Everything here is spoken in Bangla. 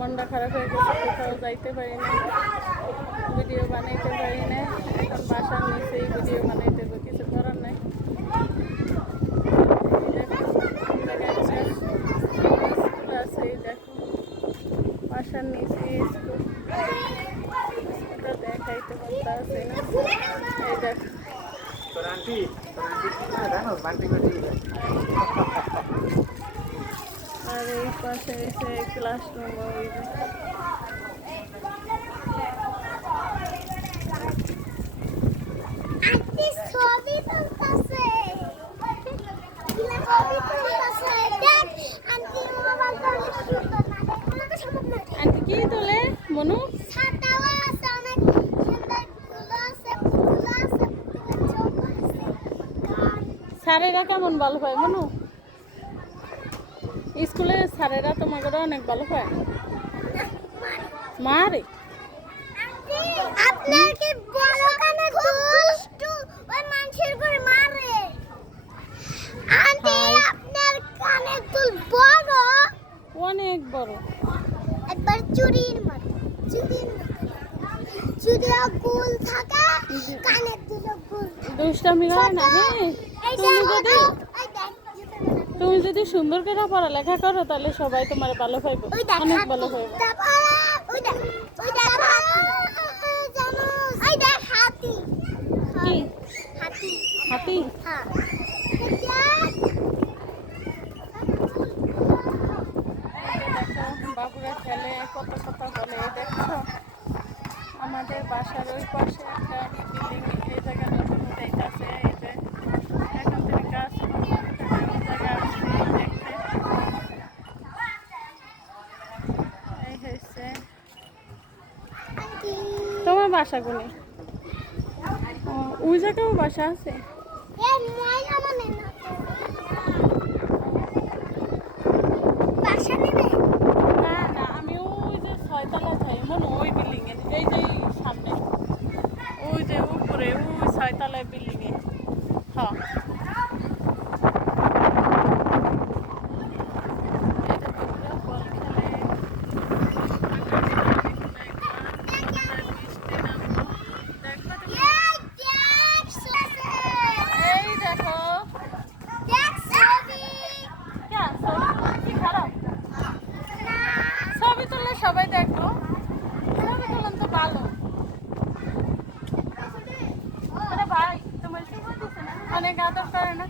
মনটা খারাপ হয়ে গেছে, কোথাও যাইতে পারি না, ভিডিও বানাইতে পারি না। এখন বাসার নিচেই ভিডিও বানাইতে হবে, কিছু করার নাই। স্কুল আছে, দেখো বাসার নিচে স্কুল, স্কুলটা দেখাইতে পারতে আছে না। এই দেখো আর এই পাশে এসে ক্লাসরুম, ওই যে আন্টি কি তোলে মনু? স্যারেরা কেমন ভালো পায় মনু? স্কুলে স্যারেরা তোমাকে অনেক ভালো পায়? মারে আপনার কি বড় কানে দুষ্টু ওই মানুষের করে মারে। আন্টি আপনার কানে দুল বড়, অনেক বড়, একবার চুরির মতো, চুরিও গোল থাকে, কানে দুল গোল। দুষ্টামি করে না। হ্যাঁ, তুমি যদি সুন্দর করে পড়ালেখা করো তাহলে সবাই তোমার ভালো পাইবে, অনেক ভালো পাইবে। কি হাতি? দেখো বাবুরা খেলে, কত কথা বলে। দেখছো আমাদের বাসার ওই পাশে একটা বিল্ডিং, এই জায়গা নতুন উঠাইতেছে। এই যে এখন থেকে কাজ ওই জায়গায় আসছি দেখতে। এই হয়েছে তোমার বাসা কোনে? ওই জায়গাও বাসা আছে? না না, আমি ওই যে 6 তলা যাই মনে, ওই বিল্ডিং এর, এই যে সামনে, ওই যে উপরে ওই 6 তলায় বিল্ডিং এ। হ্যাঁ, সবাই দেখো, ছবি তুলেন তো ভালো। ভাই তোমার অনেক আদর করে না?